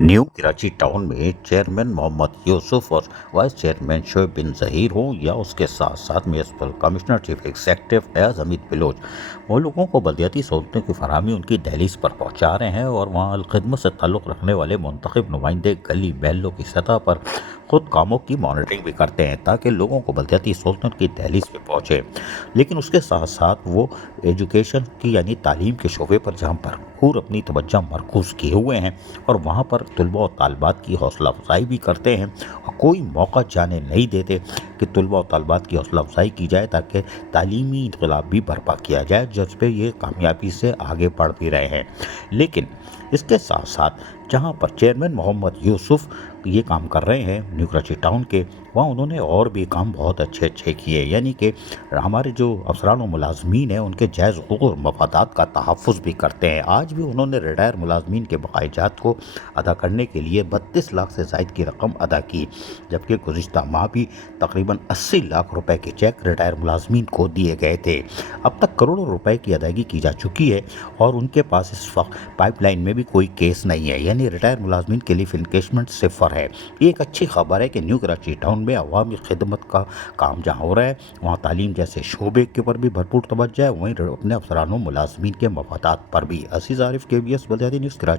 New Karachi town में chairman Mohammad Yousuf और vice chairman Shoaib bin Zaheer हों या उसके साथ साथ municipal commissioner chief executive Fayyaz Hameed Baloch, वो लोगों को बलदियाती सहूलतों की फरहमी उनकी दहलीज पर पहुँचा रहे हैं और वहाँ अलखदमत से ताल्लुक़ रखने वाले मुंतखब नुमाइंदे गली महलों की सतह पर खुद कामों की मॉनिटरिंग भी करते हैं ताकि लोगों को बलदियाती सहूलतों की दहलीज पे पहुँचे। लेकिन उसके साथ साथ वो एजुकेशन की यानी तालीम के शोबे पर जहाँ भरपूर अपनी तवज्जो मरकूज़ किए हुए हैं और वहाँ पर तलबा और तालबात की हौसला अफजाई भी करते हैं और कोई मौका जाने नहीं देते कि तलबा और तालबात की हौसला अफजाई की जाए ताकि तालीमी इनकलाब भी बर्पा किया जाए, जिस पे ये कामयाबी से आगे बढ़ भी रहे हैं। लेकिन इसके साथ साथ जहाँ पर चेयरमैन मोहम्मद यूसुफ ये काम कर रहे हैं न्यू कराची टाउन के, वहाँ उन्होंने और भी काम बहुत अच्छे अच्छे किए, यानी कि हमारे जो अफसरान और मुलाजमीन हैं उनके जायज़ हुकूक और मफादात का तहफ़्फ़ुज़ भी करते हैं। आज भी उन्होंने रिटायर मुलाजमीन के बकायाजात को अदा करने के लिए 32 लाख से ज़ायद की रकम अदा की, जबकि गुज़िश्ता माह भी तकरीबन 80 लाख रुपए के चेक रिटायर मुलाजमीन को दिए गए थे। अब तक करोड़ों रुपए की अदायगी की जा चुकी है और उनके पास इस वक्त पाइपलाइन में भी कोई केस नहीं है, यानी रिटायर मुलाजमीन के लिए इनकेशमेंट सिफर है। ये एक अच्छी खबर है कि न्यू कराची टाउन में अवामी खिदमत का काम जहाँ हो रहा है वहाँ तालीम जैसे शोबे के ऊपर भी भरपूर तवज्जो है, वहीं अपने अफसरानों मुलाजमीन के मफादात पर भी। असीज़ आरिफ, KBS बलदियाती न्यूज़ कराची।